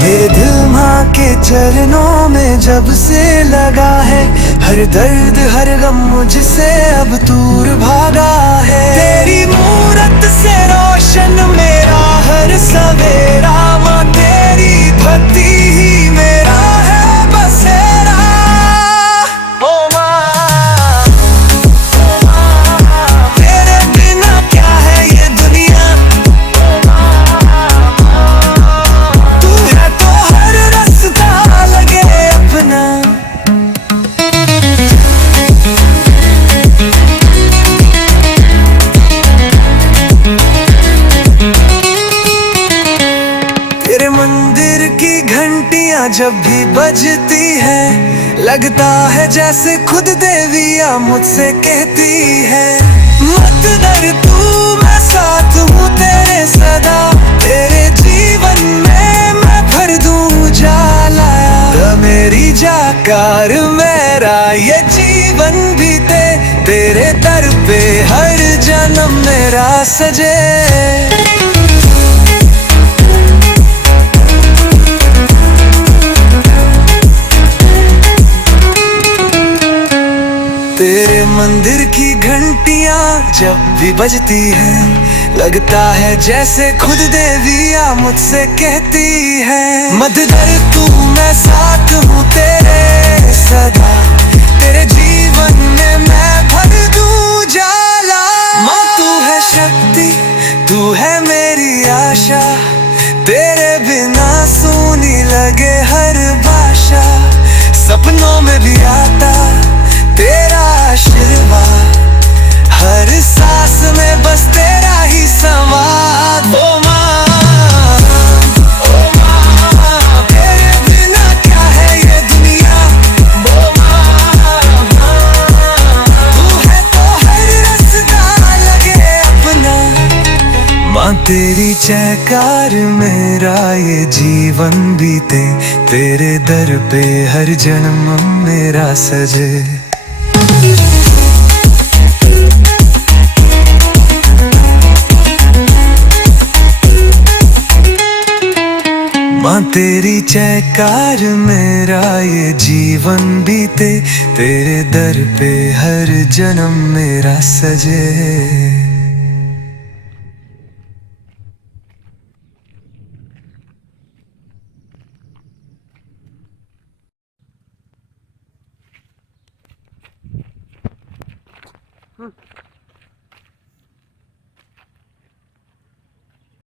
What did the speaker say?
मेरे दिल माँ के चरणों में जब से लगा है, हर दर्द हर गम मुझसे अब दूर भागा है। तेरी मूरत से रोशन मेरा हर सवेरा, माँ तेरी भक्ति ही मेरा है बसेरा। ओ माँ, तेरे बिना क्या है ये दुनिया, तू है तो हर रास्ता लगे अपना। तेरे मंदिर की घंटियां जब भी बजती है, लगता है जैसे खुद देवियां मुझसे कहती है, मत डर तू, मैं साथ हूँ तेरे सदा। तेरे जीवन में मैं भर दूँ उजाला, मेरी जाकर मेरा ये जीवन बीते, तेरे दर पे हर जन्म मेरा सजे। तेरे मंदिर की घंटियां जब भी बजती हैं, लगता है जैसे खुद देवियां मुझसे कहती है, मत डर तू, मैं साथ हूँ तेरे सदा। तेरे जीवन में मैं भर दूँ जाला, माँ तू है शक्ति, तू है मेरी आशा। तेरे बिना सूनी लगे हर भाषा, सपनों में भी आता तेरा आशीर्वाद, हर सांस में बस तेरा ही संवाद। ओ माँ, तेरे बिना क्या है ये दुनिया, ओ माँ, तू है तो हर रास्ता लगे अपना। माँ तेरी जयकार मेरा ये जीवन बीते, तेरे दर पे हर जन्म मेरा सजे। माँ तेरी जयकार मेरा ये जीवन बीते, तेरे दर पे हर जन्म मेरा सजे।